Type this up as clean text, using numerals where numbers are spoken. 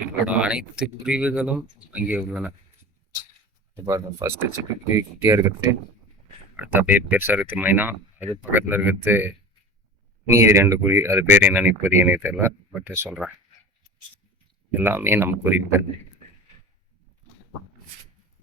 நம்மளோட அனைத்து குருவிகளும் அங்கே உள்ளன. பாருங்க, ஃபர்ஸ்ட் சிட்டுக்குருவி குட்டியா இருக்கிறது, அடுத்து அப்படியே பெருசா இருக்கிறது மைனா, அது பக்கத்துல இருக்கிறது மீதி 2 குருவி. அது பேர் என்னன்னு இப்போதைக்கு எனக்கு தெரியல, பட் சொல்றேன். எல்லாமே நம்ம குருவிகள்.